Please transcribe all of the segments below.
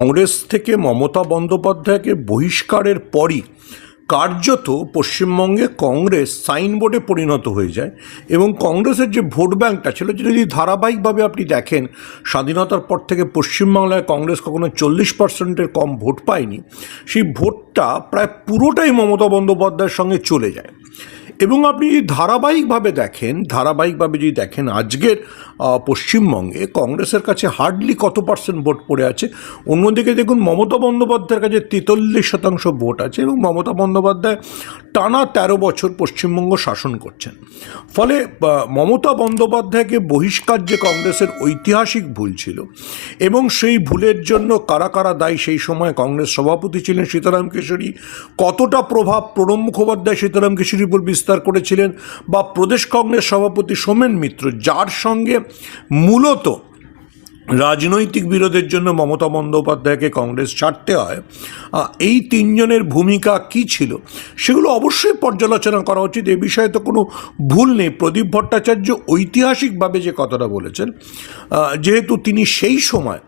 কংগ্রেস থেকে মমতা বন্দ্যোপাধ্যায়কে বহিষ্কারের পরই কার্যত পশ্চিমবঙ্গে কংগ্রেস সাইনবোর্ডে পরিণত হয়ে যায় এবং কংগ্রেসের যে ভোট ব্যাঙ্কটা ছিল যেটা যদি ধারাবাহিকভাবে আপনি দেখেন, স্বাধীনতার পর থেকে পশ্চিমবাংলায় কংগ্রেস কখনো চল্লিশ পার্সেন্টের কম ভোট পায়নি, সেই ভোটটা প্রায় পুরোটাই মমতা বন্দ্যোপাধ্যায়ের সঙ্গে চলে যায়। এবং আপনি যদি ধারাবাহিকভাবে দেখেন, ধারাবাহিকভাবে যদি দেখেন আজকের পশ্চিমবঙ্গে কংগ্রেসের কাছে হার্ডলি কত পার্সেন্ট ভোট পড়ে আছে। অন্যদিকে দেখুন, মমতা বন্দ্যোপাধ্যায়ের কাছে তেতাল্লিশ শতাংশ ভোট আছে এবং মমতা বন্দ্যোপাধ্যায় টানা তেরো বছর পশ্চিমবঙ্গ শাসন করছেন। ফলে মমতা বন্দ্যোপাধ্যায়কে বহিষ্কার যে কংগ্রেসের ঐতিহাসিক ভুল ছিল এবং সেই ভুলের জন্য কারা কারা দায়ী সেই সময় কংগ্রেস সভাপতি ছিলেন সীতারাম কেশরী, কতটা প্রভাব প্রণব মুখোপাধ্যায় সীতারাম কেশরীর উপর বিস্তার করেছিলেন বা প্রদেশ কংগ্রেস সভাপতি সোমেন মিত্র, যার সঙ্গে মূলত রাজনৈতিক বিরোধের জন্য মমতা বন্দ্যোপাধ্যায়কে কংগ্রেস ছাড়তে হয়। এই তিনজনের ভূমিকা কি ছিল? সেগুলো অবশ্যই পর্যালোচনা করা উচিত। এ বিষয়ে তো কোনো ভুল নেই। প্রদীপ ভট্টাচার্য ঐতিহাসিকভাবে যে কথাটা বলেছেন যেহেতু তিনি সেই সময়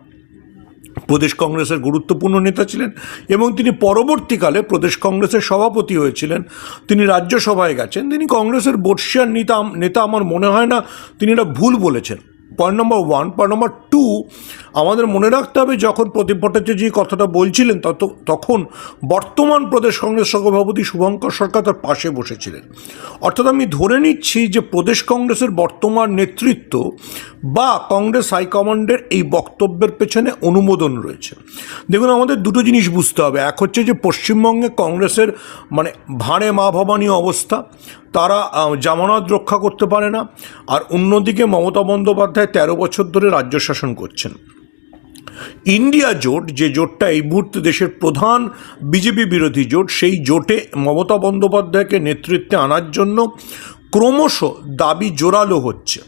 প্রদেশ কংগ্রেসের গুরুত্বপূর্ণ নেতা ছিলেন এবং তিনি পরবর্তীকালে প্রদেশ কংগ্রেসের সভাপতি হয়েছিলেন। তিনি রাজ্যসভায় গেছেন। তিনি কংগ্রেসের বর্ষিয়ার নেতা নেতা আমার মনে হয় না তিনি এটা ভুল বলেছেন। Point number one point number two আমাদের মনে রাখতে হবে যখন প্রদীপ ভট্টাচার্য কথাটা বলছিলেন, তত, তখন বর্তমান প্রদেশ কংগ্রেস সভাপতি শুভঙ্কর সরকার তার পাশে বসেছিলেন। অর্থাৎ আমি ধরে নিচ্ছি যে প্রদেশ কংগ্রেসের বর্তমান নেতৃত্ব বা কংগ্রেস হাইকমান্ডের এই বক্তব্যের পেছনে অনুমোদন রয়েছে। দেখুন, আমাদের দুটো জিনিস বুঝতে হবে। এক হচ্ছে যে পশ্চিমবঙ্গে কংগ্রেসের মানে ভাঁড়ে মা ভবানী অবস্থা তারা জামানত রক্ষা করতে পারে না। আর অন্যদিকে মমতা বন্দ্যোপাধ্যায় তেরো বছর ধরে রাজ্য শাসন করছেন। ইন্ডিয়া জোট, যে জোটটা এই মুহূর্তে দেশের প্রধান বিজেপি বিরোধী জোট, সেই জোটে মমতা বন্দ্যোপাধ্যায়কে নেতৃত্বে আনার জন্য ক্রমশ দাবি জোরালো হচ্ছে।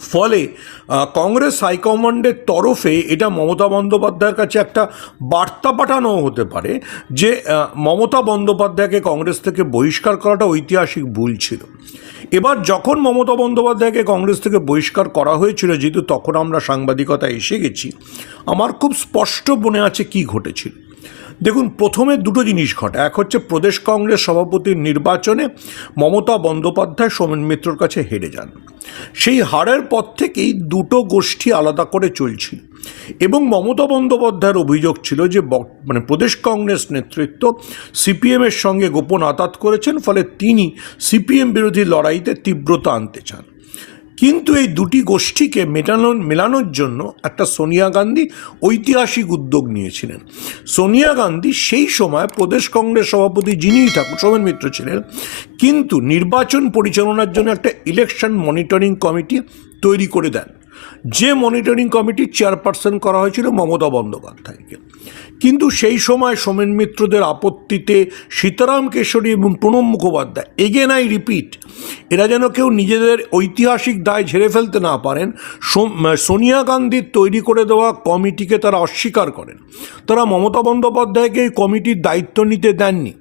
ফলে কংগ্রেস হাইকমান্ডের তরফে এটা মমতা বন্দ্যোপাধ্যায়ের কাছে একটা বার্তা পাঠানো হতে পারে যে মমতা বন্দ্যোপাধ্যায়কে কংগ্রেস থেকে বহিষ্কার করাটা ঐতিহাসিক ভুল ছিল। এবার যখন মমতা বন্দ্যোপাধ্যায়কে কংগ্রেস থেকে বহিষ্কার করা হয়েছিল, যেহেতু তখন আমরা সাংবাদিকতা এসে গেছি, আমার খুব স্পষ্ট মনে আছে কি ঘটেছিল। দেখুন, প্রথমে দুটো জিনিস ঘটে। এক হচ্ছে প্রদেশ কংগ্রেস সভাপতির নির্বাচনে মমতা বন্দ্যোপাধ্যায় সোমেন মিত্রর কাছে হেরে যান। সেই হারের পর থেকেই দুটো গোষ্ঠী আলাদা করে চলছিল এবং মমতা বন্দ্যোপাধ্যায়ের অভিযোগ ছিল যে মানে প্রদেশ কংগ্রেস নেতৃত্ব সিপিএমের সঙ্গে গোপন আতাত করেছেন, ফলে তিনি সিপিএম বিরোধী লড়াইতে তীব্রতা আনতে চান। কিন্তু এই দুটি গোষ্ঠীকে মেটানো মেলানোর জন্য একটা সোনিয়া গান্ধী ঐতিহাসিক উদ্যোগ নিয়েছিলেন। সোনিয়া গান্ধী সেই সময় প্রদেশ কংগ্রেস সভাপতি যিনিই থাকুন সোমেন মিত্র ছিলেন, কিন্তু নির্বাচন পরিচালনার জন্য একটা ইলেকশন মনিটরিং কমিটি তৈরি করে দেন। যে মনিটরিং কমিটির চেয়ারপারসন করা হয়েছিল মমতা বন্দ্যোপাধ্যায়কে। কিন্তু সেই সময় সোমেন মিত্রদের আপত্তিতে সীতারাম কেশরী এবং Pranab Mukhopadhyay again I repeat এরা যেন কেউ নিজেদের ঐতিহাসিক দায় ঝেড়ে ফেলতে না পারেন সোনিয়া গান্ধীর তৈরি করে দেওয়া কমিটিকে তারা অস্বীকার করেন। তারা মমতা বন্দ্যোপাধ্যায়কে এই কমিটির দায়িত্ব নিতে দেননি।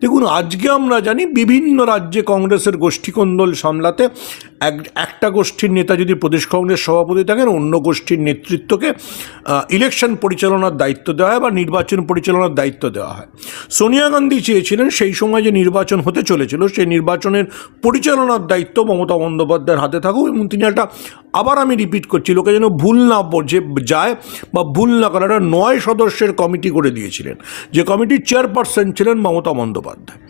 দেখুন, আজকে আমরা জানি বিভিন্ন রাজ্যে কংগ্রেসের গোষ্ঠীকন্দল সামলাতে এক, একটা গোষ্ঠীর নেতা যদি প্রদেশ কংগ্রেস সভাপতি থাকেন, অন্য গোষ্ঠীর নেতৃত্বকে ইলেকশন পরিচালনার দায়িত্ব দেওয়া হয় বা নির্বাচন পরিচালনার দায়িত্ব দেওয়া হয়। সোনিয়া গান্ধী চেয়েছিলেন সেই সময় যে নির্বাচন হতে চলেছিল, সেই নির্বাচনের পরিচালনার দায়িত্ব মমতা বন্দ্যোপাধ্যায়ের হাতে থাকুক এবং তিনি একটা, আবার আমি রিপিট করছি, লোকে যেন ভুল না বোঝে যায় বা ভুল না করে, একটা নয় সদস্যের কমিটি করে দিয়েছিলেন, যে কমিটির চেয়ারপারসন ছিলেন মমতা বন্দ্যোপাধ্যায়।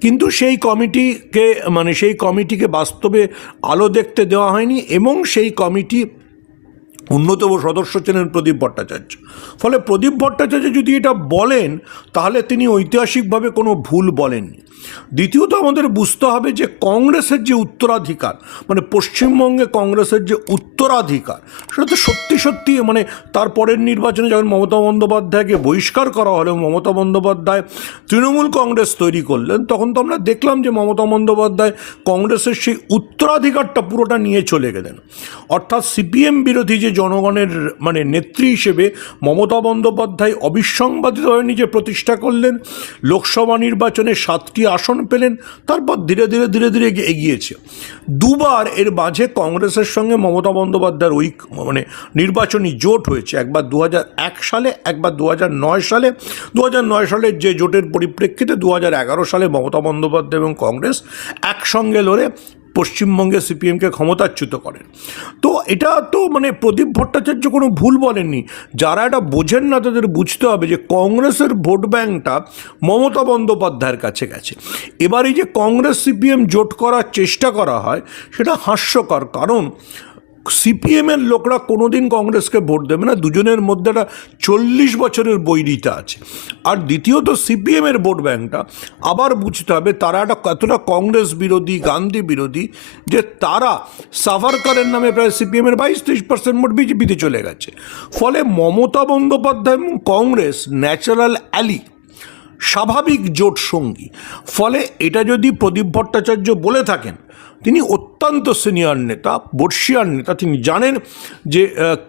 কিন্তু সেই কমিটিকে মানে সেই কমিটিকে বাস্তবে আলো দেখতে দেওয়া হয়নি এবং সেই কমিটি অন্যতম সদস্য ছিলেন প্রদীপ ভট্টাচার্য। ফলে প্রদীপ ভট্টাচার্য যদি এটা বলেন, তাহলে তিনি ঐতিহাসিকভাবে কোনো ভুল বলেননি। দ্বিতীয়ত আমাদের বুঝতে হবে যে কংগ্রেসের যে উত্তরাধিকার মানে পশ্চিমবঙ্গে কংগ্রেসের যে উত্তরাধিকার, সেটা তো সত্যি সত্যি মানে তার পরের নির্বাচনে যখন মমতা বন্দ্যোপাধ্যায়কে বহিষ্কার করা হলো, মমতা বন্দ্যোপাধ্যায় তৃণমূল কংগ্রেস তৈরি করলেন, তখন তো আমরা দেখলাম যে মমতা বন্দ্যোপাধ্যায় কংগ্রেসের সেই উত্তরাধিকারটা পুরোটা নিয়ে চলে গেলেন। অর্থাৎ সিপিএম বিরোধী যে জনগণের মানে নেত্রী হিসেবে মমতা বন্দ্যোপাধ্যায় অবিসংবাদিতভাবে নিজে প্রতিষ্ঠা করলেন। লোকসভা নির্বাচনে সাতটি আসন পেলেন, তারপর ধীরে ধীরে ধীরে ধীরে এগিয়েছে। দুবার এর মাঝে কংগ্রেসের সঙ্গে মমতা বন্দ্যোপাধ্যায়ের ঐক মানে নির্বাচনী জোট হয়েছে। একবার দু সালে, একবার দু সালে। দু সালের যে জোটের পরিপ্রেক্ষিতে দু সালে মমতা বন্দ্যোপাধ্যায় এবং কংগ্রেস একসঙ্গে লড়ে পশ্চিমবঙ্গে সিপিএমকে ক্ষমতাচ্যুত করেন। তো এটা তো মানে প্রদীপ ভট্টাচার্য কোনো ভুল বলেননি। যারা এটা বোঝেন না তাদের বুঝতে হবে যে কংগ্রেসের ভোট ব্যাঙ্কটা মমতা বন্দ্যোপাধ্যায়ের কাছে গেছে। এবার এই যে কংগ্রেস সিপিএম জোট করার চেষ্টা করা হয়, সেটা হাস্যকর। কারণ সিপিএমের লোকরা কোনোদিন কংগ্রেসকে ভোট দেবে না। দুজনের মধ্যে একটা চল্লিশ বছরের বৈরিতা আছে। আর দ্বিতীয়ত সিপিএমের ভোট ব্যাংকটা আবার বুঝতে হবে, তারা একটা কতটা কংগ্রেস বিরোধী, গান্ধী বিরোধী, যে তারা সাভারকারের নামে প্রায় সিপিএমের বাইশ তেইশ পার্সেন্ট ভোট বিজেপিতে চলে গেছে। ফলে মমতা বন্দ্যোপাধ্যায় এবং কংগ্রেস ন্যাচারাল অ্যালি, স্বাভাবিক জোট সঙ্গী। ফলে এটা যদি প্রদীপ ভট্টাচার্য বলে থাকেন, তিনি অত্যন্ত সিনিয়র নেতা, বর্ষিয়ার নেতা। তিনি জানেন যে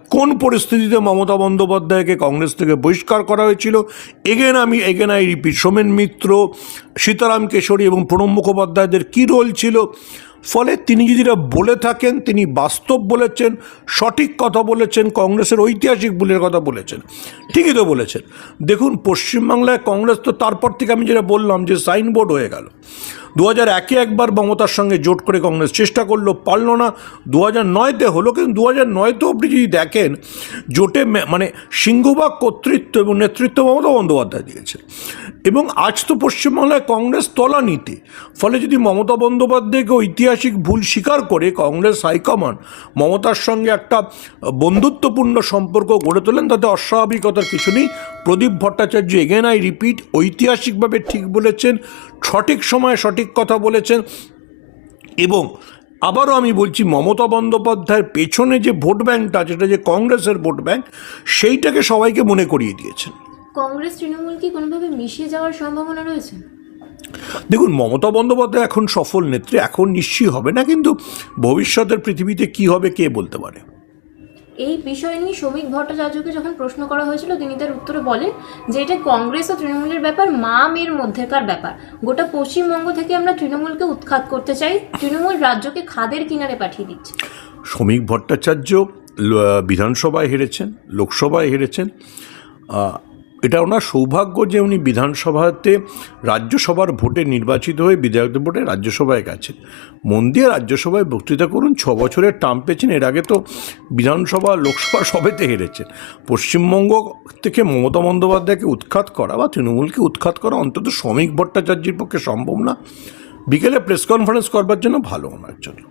কোন পরিস্থিতিতে মমতা বন্দ্যোপাধ্যায়কে কংগ্রেস থেকে বহিষ্কার করা হয়েছিল। এগেন আমি, again I repeat Somen Mitra, Sitaram Kesri এবং প্রণব মুখোপাধ্যায়দের কী রোল ছিল? ফলে তিনি যদি বলে থাকেন, তিনি বাস্তব বলেছেন, সঠিক কথা বলেছেন, কংগ্রেসের ঐতিহাসিক ভুলের কথা বলেছেন। ঠিকই তো বলেছেন। দেখুন, পশ্চিমবাংলায় কংগ্রেস তো তারপর থেকে আমি যেটা বললাম যে সাইনবোর্ড হয়ে গেল। দু হাজার একে একবার মমতার সঙ্গে জোট করে কংগ্রেস চেষ্টা করল পারল না। দু হাজার নয়তে হলো কিন্তু দু হাজার নয়তেও আপনি যদি দেখেন, জোটে মানে সিংহভাগ কর্তৃত্ব এবং নেতৃত্ব মমতা বন্দ্যোপাধ্যায় দিয়েছে। এবং আজ তো পশ্চিমবাংলায় কংগ্রেস তলানিতে। ফলে যদি মমতা বন্দ্যোপাধ্যায়কে ঐতিহাসিক ভুল স্বীকার করে কংগ্রেস হাইকমান্ড মমতার সঙ্গে একটা বন্ধুত্বপূর্ণ সম্পর্ক গড়ে তোলেন, তাতে অস্বাভাবিকতার কিছু নেই। Pradip Bhattacharya again I repeat ঐতিহাসিকভাবে ঠিক বলেছেন সঠিক সময়ে সঠিক কথা বলেছেন এবং আবারও আমি বলছি মমতা বন্দ্যোপাধ্যায়ের পেছনে যে ভোট ব্যাংকটা যেটা যে কংগ্রেসের ভোট ব্যাংক সেইটাকে সবাইকে মনে করিয়ে দিয়েছেন। কংগ্রেস তৃণমূল কি কোনোভাবে মিশে যাওয়ার সম্ভাবনা রয়েছে? দেখুন মমতা বন্দ্যোপাধ্যায় এখন সফল নেত্রী এখন নিশ্চয়ই হবে না কিন্তু ভবিষ্যতের পৃথিবীতে কি হবে কে বলতে পারে? এই বিষয় নিয়ে শ্রমিক ভট্টাচার্যকে যখন প্রশ্ন করা হয়েছিল, তিনি তার উত্তরে বলেন যে এটা কংগ্রেস ও তৃণমূলের ব্যাপার মা মেয়ের মধ্যেকার ব্যাপার। গোটা পশ্চিমবঙ্গ থেকে আমরা তৃণমূলকে উৎখাত করতে চাই, তৃণমূল রাজ্যকে খাদের কিনারে পাঠিয়ে দিচ্ছে। শ্রমিক ভট্টাচার্য বিধানসভায় হেরেছেন, লোকসভায় হেরেছেন এটা ওনার সৌভাগ্য যে উনি বিধানসভাতে রাজ্যসভার ভোটে নির্বাচিত হয়ে বিধায়কদের ভোটে রাজ্যসভায় গেছেন। মন দিয়ে রাজ্যসভায় বক্তৃতা করুন, ছ বছরের টার্ম পেয়েছেন, এর আগে তো বিধানসভা, লোকসভা সবেতে হেরেছেন। পশ্চিমবঙ্গ থেকে মমতা বন্দ্যোপাধ্যায়কে উৎখাত করা বা তৃণমূলকে উৎখাত করা অন্তত শ্রমিক ভট্টাচার্যের পক্ষে সম্ভব না। বিকেলে প্রেস কনফারেন্স করবার জন্য ভালো ওনার জন্য।